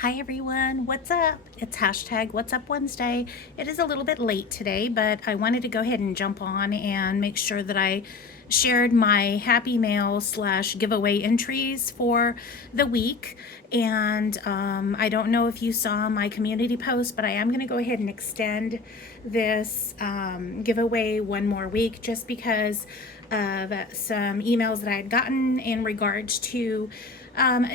Hi everyone, what's up? It's hashtag What's Up Wednesday. It is a little bit late today, but I wanted to go ahead and jump on and make sure that I shared my happy mail slash giveaway entries for the week. And I don't know if you saw my community post, but I am going to go ahead and extend this giveaway one more week just because of some emails that I had gotten in regards to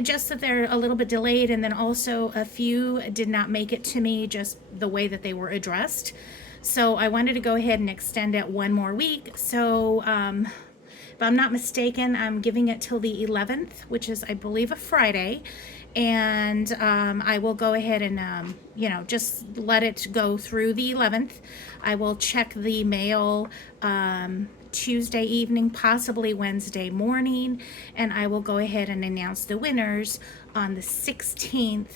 just that they're a little bit delayed, and then also a few did not make it to me just the way that they were addressed. So I wanted to go ahead and extend it one more week. So if I'm not mistaken, I'm giving it till the 11th, which is, I believe, a Friday. And I will go ahead and, just let it go through the 11th. I will check the mail Tuesday evening, possibly Wednesday morning, and I will go ahead and announce the winners on the 16th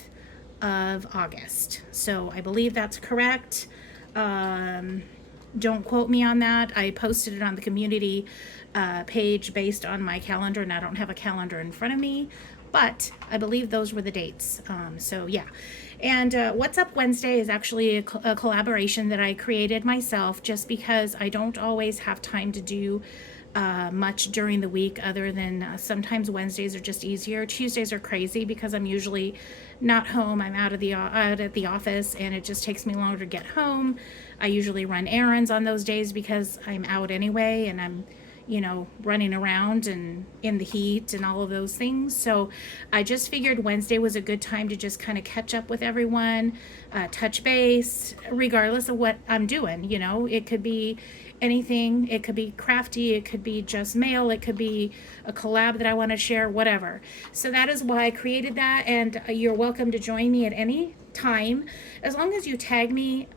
of August. So I believe that's correct. Don't quote me on that. I posted it on the community page based on my calendar, and I don't have a calendar in front of me, but I believe those were the dates. So yeah. And What's Up Wednesday is actually a collaboration that I created myself just because I don't always have time to do much during the week other than sometimes Wednesdays are just easier. Tuesdays are crazy because I'm usually not home. I'm out at the office, and it just takes me longer to get home. I usually run errands on those days because I'm out anyway, and I'm running around and in the heat and all of those things. So I just figured Wednesday was a good time to just kind of catch up with everyone, touch base, regardless of what I'm doing. It could be anything. It could be crafty. It could be just mail. It could be a collab that I want to share, whatever. So that is why I created that. And you're welcome to join me at any time as long as you tag me.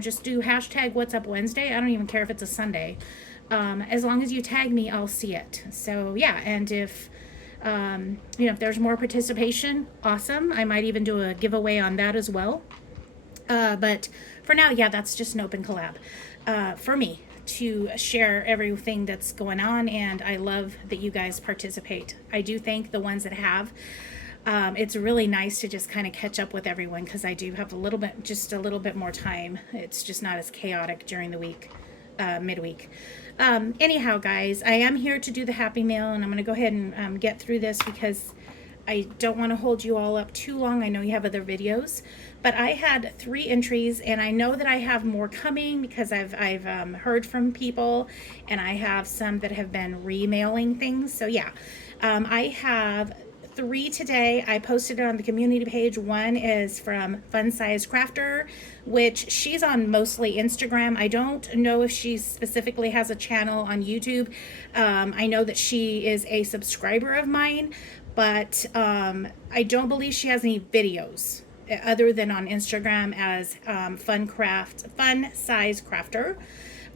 Just do hashtag What's Up Wednesday. I don't even care if it's a Sunday. As long as you tag me, I'll see it. So yeah, and if if there's more participation, awesome. I might even do a giveaway on that as well. But for now, yeah, that's just an open collab for me to share everything that's going on, and I love that you guys participate. I do thank the ones that have. It's really nice to just kind of catch up with everyone because I do have just a little bit more time. It's just not as chaotic during the week, midweek. Anyhow, guys, I am here to do the happy mail, and I'm going to go ahead and get through this because I don't want to hold you all up too long. I know you have other videos, but I had 3 entries, and I know that I have more coming because I've heard from people, and I have some that have been remailing things. So yeah, I have 3 today. I posted it on the community page. One is from Fun Size Crafter, which she's on mostly Instagram. I don't know if she specifically has a channel on YouTube. I know that she is a subscriber of mine, but I don't believe she has any videos other than on Instagram as Fun Size Crafter.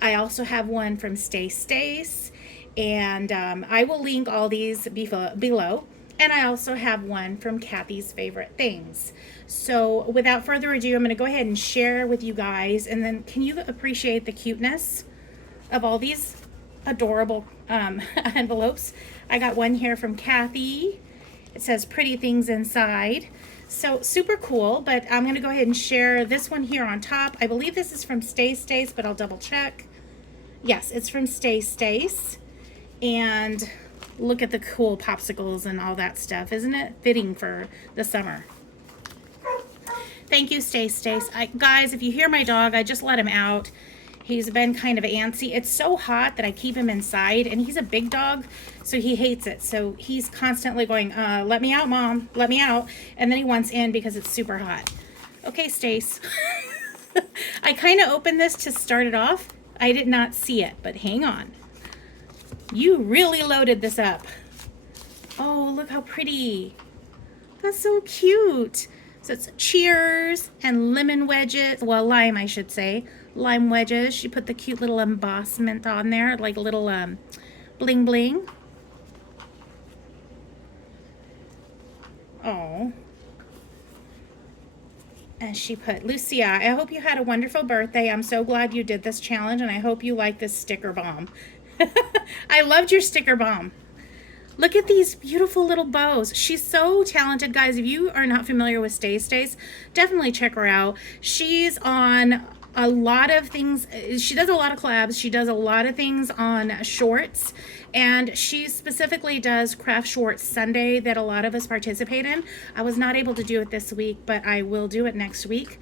I also have one from Stace, and I will link all these below. And I also have one from Kathy's Favorite Things. So without further ado, I'm going to go ahead and share with you guys. And then can you appreciate the cuteness of all these adorable envelopes? I got one here from Kathy. It says pretty things inside. So super cool, but I'm going to go ahead and share this one here on top. I believe this is from Stace, but I'll double check. Yes, it's from Stace. And look at the cool popsicles and all that stuff. Isn't it fitting for the summer? Thank you, Stace. Guys, if you hear my dog, I just let him out. He's been kind of antsy. It's so hot that I keep him inside, and he's a big dog, so he hates it. So he's constantly going, let me out, Mom, let me out. And then he wants in because it's super hot. Okay, Stace. I kind of opened this to start it off. I did not see it, but hang on. You really loaded this up. Oh, look how pretty. That's so cute. So it's cheers and lemon wedges. Well, lime, I should say. Lime wedges. She put the cute little embossment on there, like a little bling bling. Oh. And she put, Lucia, I hope you had a wonderful birthday. I'm so glad you did this challenge, and I hope you like this sticker bomb. I loved your sticker bomb. Look at these beautiful little bows. She's so talented, guys. If you are not familiar with Stace, definitely check her out. She's on a lot of things. She does a lot of collabs. She does a lot of things on shorts, and she specifically does Craft Shorts Sunday that a lot of us participate in. I was not able to do it this week, but I will do it next week.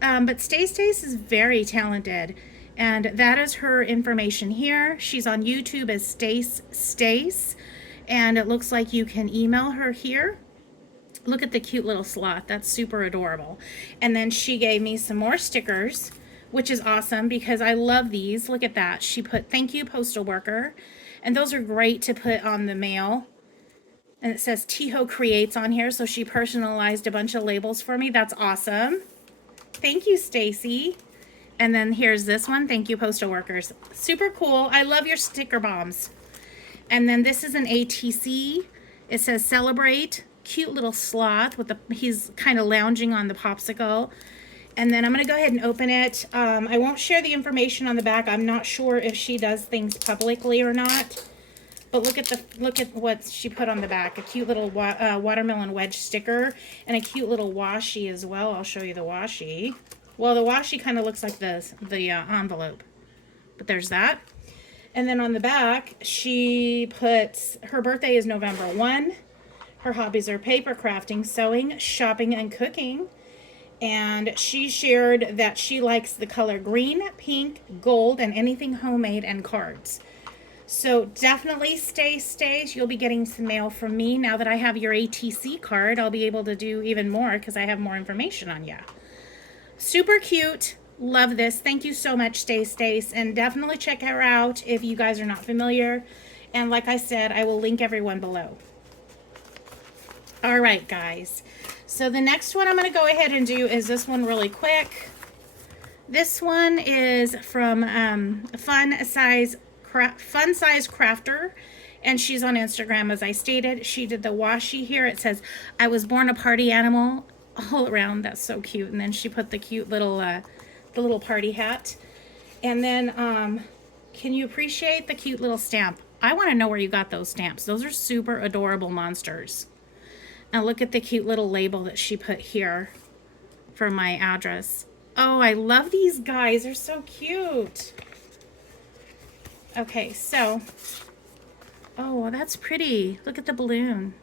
But Stace is very talented, and that is her information here. She's on YouTube as Stace, and it looks like you can email her here. Look at the cute little sloth. That's super adorable. And then she gave me some more stickers, which is awesome because I love these. Look at that. She put "Thank you, postal worker," and those are great to put on the mail. And it says Tiho Creates on here, so she personalized a bunch of labels for me. That's awesome. Thank you, Stacy. And then here's this one. Thank you, postal workers. Super cool. I love your sticker bombs. And then this is an ATC. It says celebrate. Cute little sloth with he's kind of lounging on the popsicle. And then I'm going to go ahead and open it. I won't share the information on the back. I'm not sure if she does things publicly or not. But look at what she put on the back. A cute little watermelon wedge sticker and a cute little washi as well. I'll show you the washi. Well, the washi kind of looks like the envelope. But there's that. And then on the back, she puts her birthday is November 1. Her hobbies are paper crafting, sewing, shopping, and cooking. And she shared that she likes the color green, pink, gold, and anything homemade and cards. So definitely stay. You'll be getting some mail from me. Now that I have your ATC card, I'll be able to do even more because I have more information on you. Super cute. Love this. Thank you so much, Stace. And definitely check her out if you guys are not familiar. And like I said, I will link everyone below. All right, guys. So the next one I'm going to go ahead and do is this one really quick. This one is from Fun Size Crafter, and she's on Instagram, as I stated. She did the washi here. It says, "I was born a party animal," all around. That's so cute. And then she put the cute little the little party hat. And then can you appreciate the cute little stamp? I want to know where you got those stamps. Those are super adorable monsters. And look at the cute little label that she put here for my address. Oh, I love these guys. They're so cute. Okay, so, oh, that's pretty. Look at the balloon.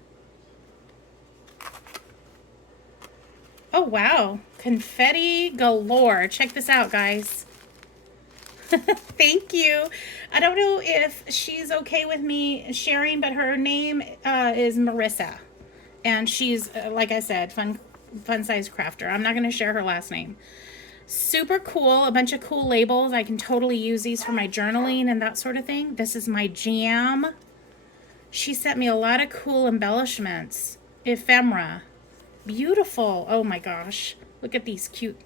Oh, wow. Confetti galore. Check this out, guys. Thank you. I don't know if she's okay with me sharing, but her name is Marissa. And she's, like I said, Fun Size Crafter. I'm not going to share her last name. Super cool. A bunch of cool labels. I can totally use these for my journaling and that sort of thing. This is my jam. She sent me a lot of cool embellishments. Ephemera. Beautiful. Oh my gosh. Look at these cute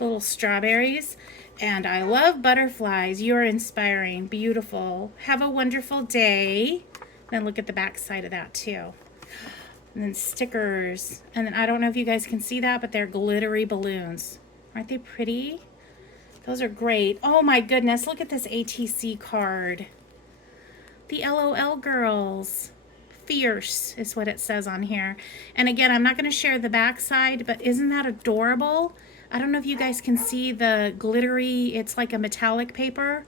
little strawberries. And I love butterflies. You're inspiring. Beautiful. Have a wonderful day. Then look at the back side of that too. And then stickers. And then I don't know if you guys can see that, but they're glittery balloons. Aren't they pretty? Those are great. Oh my goodness, look at this ATC card. The LOL girls. Fierce is what it says on here. And again, I'm not going to share the back side, but isn't that adorable? I don't know if you guys can see the glittery, it's like a metallic paper.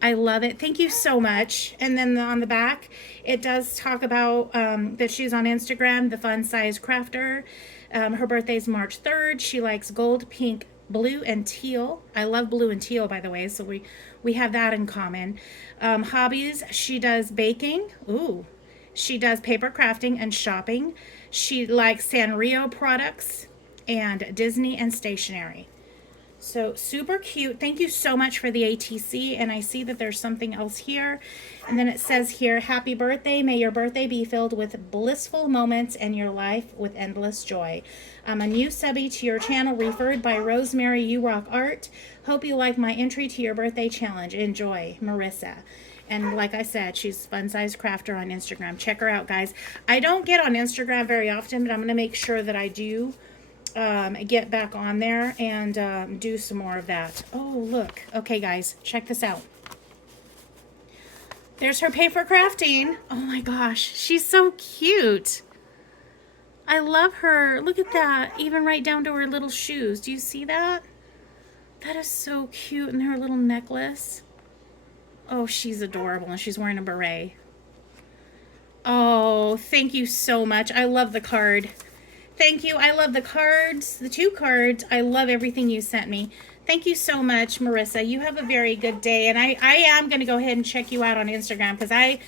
I love it. Thank you so much. And then on the back, it does talk about that she's on Instagram, the Fun Size Crafter. Her birthday's March 3rd. She likes gold, pink, blue, and teal. I love blue and teal, by the way, so we have that in common. Hobbies, she does baking. Ooh. She does paper crafting and shopping. She likes Sanrio products and Disney and stationery. So super cute. Thank you so much for the ATC. And I see that there's something else here. And then it says here, happy birthday. May your birthday be filled with blissful moments and your life with endless joy. I'm a new subby to your channel, referred by Rosemary You Rock Art. Hope you like my entry to your birthday challenge. Enjoy, Marissa. And like I said, she's Fun Size Crafter on Instagram. Check her out, guys. I don't get on Instagram very often, but I'm going to make sure that I do get back on there and do some more of that. Oh, look. Okay, guys, check this out. There's her paper crafting. Oh my gosh, she's so cute. I love her. Look at that, even right down to her little shoes. Do you see that? That is so cute, and her little necklace. Oh, she's adorable, and she's wearing a beret. Oh, thank you so much. I love the card. Thank you. I love the cards, the 2 cards. I love everything you sent me. Thank you so much, Marissa. You have a very good day. And I am going to go ahead and check you out on Instagram, because I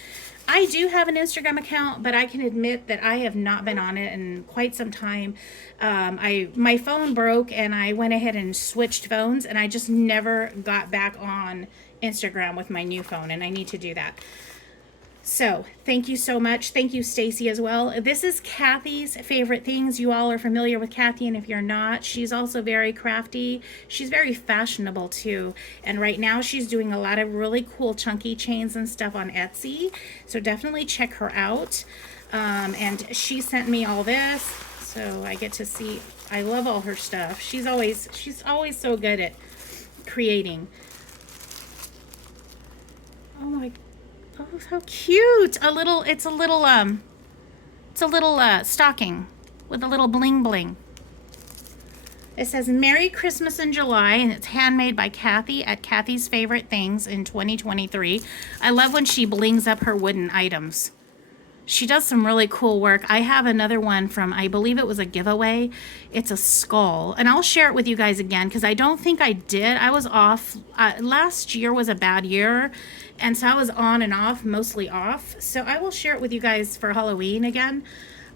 do have an Instagram account, but I can admit that I have not been on it in quite some time. My phone broke, and I went ahead and switched phones, and I just never got back on Instagram with my new phone, and I need to do that. So thank you so much. Thank you, Stacy, as well. This is Kathy's favorite things. You all are familiar with Kathy, and if you're not, she's also very crafty. She's very fashionable too. And right now she's doing a lot of really cool chunky chains and stuff on Etsy. So definitely check her out. And she sent me all this, so I get to see. I love all her stuff. She's always so good at creating. Oh my. Oh, how cute! It's a little stocking with a little bling bling. It says Merry Christmas in July, and it's handmade by Kathy at Kathy's Favorite Things in 2023. I love when she blings up her wooden items. She does some really cool work. I have another one from, I believe it was a giveaway. It's a skull, and I'll share it with you guys again, because I don't think I did. I was off. Last year was a bad year, and so I was on and off, mostly off. So I will share it with you guys for Halloween again.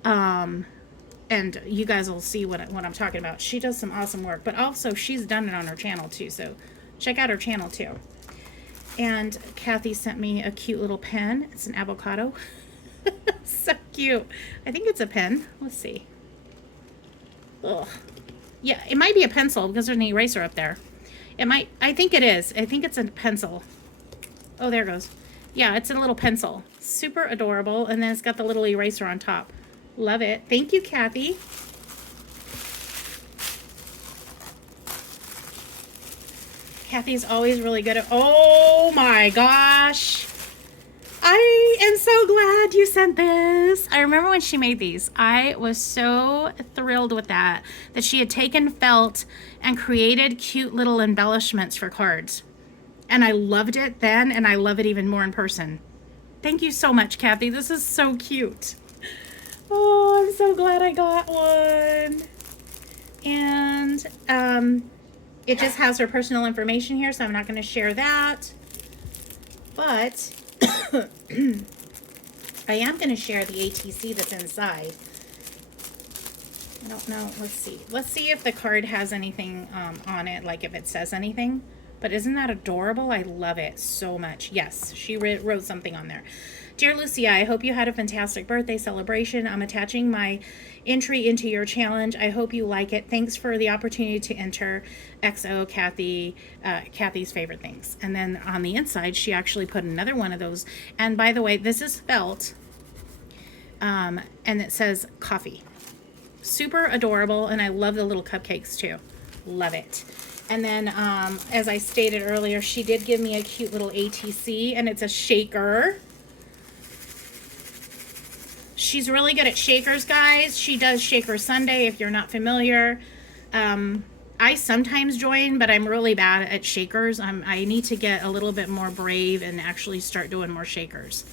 And you guys will see what I'm talking about. She does some awesome work, but also she's done it on her channel too. So check out her channel too. And Kathy sent me a cute little pen. It's an avocado. So cute. I think it's a pen. Let's see. Ugh. Yeah, it might be a pencil because there's an eraser up there. It might, I think it is. I think it's a pencil. Oh, there it goes. Yeah, it's a little pencil. Super adorable. And then it's got the little eraser on top. Love it. Thank you, Kathy. Kathy's always really good at, oh my gosh. I am so glad you sent this. I remember when she made these. I was so thrilled with that she had taken felt and created cute little embellishments for cards. And I loved it then, and I love it even more in person. Thank you so much, Kathy. This is so cute. Oh, I'm so glad I got one. And it just has her personal information here, so I'm not going to share that. But I am going to share the ATC that's inside. I don't know. Let's see. Let's see if the card has anything on it, like if it says anything. But isn't that adorable? I love it so much. Yes, she wrote something on there. Dear Lucia, I hope you had a fantastic birthday celebration. I'm attaching my entry into your challenge. I hope you like it. Thanks for the opportunity to enter XO Kathy, Kathy's Favorite Things. And then on the inside, she actually put another one of those. And by the way, this is felt, and it says coffee. Super adorable, and I love the little cupcakes too. Love it. And then, as I stated earlier, she did give me a cute little ATC, and it's a shaker. She's really good at shakers, guys. She does Shaker Sunday, if you're not familiar. I sometimes join, but I'm really bad at shakers. I need to get a little bit more brave and actually start doing more shakers.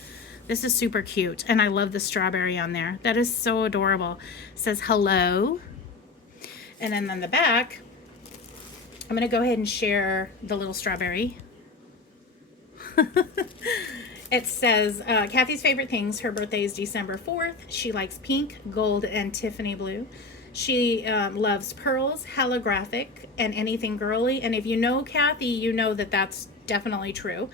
This is super cute, and I love the strawberry on there. That is so adorable. It says hello. And then on the back, I'm going to go ahead and share the little strawberry. It says, Kathy's Favorite Things. Her birthday is December 4th. She likes pink, gold, and Tiffany blue. She loves pearls, holographic, and anything girly. And if you know Kathy, you know that that's definitely true.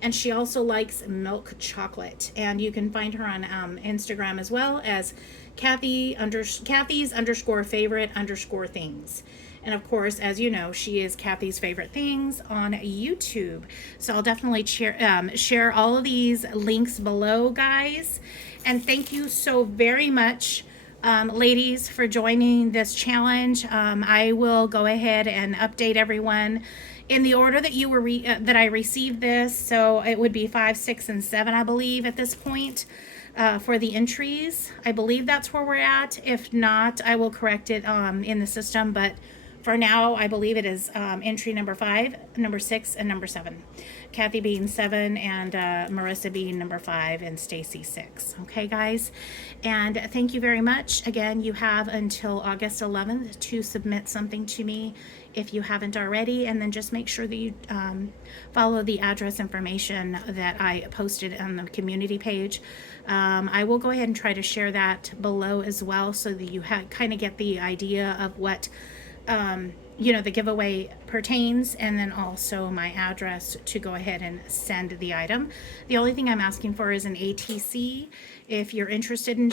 And she also likes milk chocolate. And you can find her on Instagram as well as Kathy's _favorite _ things. And of course, as you know, she is Kathy's Favorite Things on YouTube. So I'll definitely share all of these links below, guys. And thank you so very much, ladies, for joining this challenge. I will go ahead and update everyone in the order that you were that I received this, so it would be 5, 6, and 7, I believe, at this point. For the entries, I believe that's where we're at. If not, I will correct it in the system, but for now, I believe it is entry number 5, number 6, and number 7. Kathy being 7, and Marissa being number 5, and Stacy 6. Okay, guys? And thank you very much. Again, you have until August 11th to submit something to me if you haven't already, and then just make sure that you follow the address information that I posted on the community page. I will go ahead and try to share that below as well, so that you kind of get the idea of what the giveaway pertains, and then also my address to go ahead and send the item. The only thing I'm asking for is an ATC. If you're interested in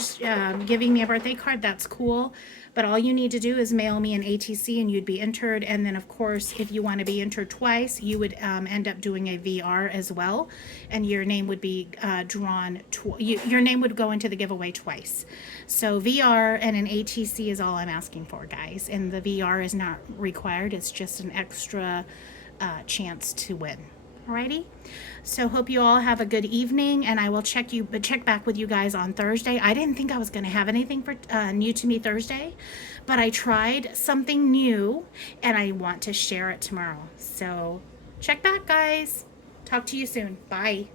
giving me a birthday card, that's cool. But all you need to do is mail me an ATC and you'd be entered. And then, of course, if you want to be entered twice, you would end up doing a VR as well. And your name would be drawn, your name would go into the giveaway twice. So VR and an ATC is all I'm asking for, guys. And the VR is not required. It's just an extra chance to win. Alrighty, so hope you all have a good evening, and I will check back with you guys on Thursday. I didn't think I was going to have anything for new to me Thursday, but I tried something new, and I want to share it tomorrow. So check back, guys. Talk to you soon. Bye.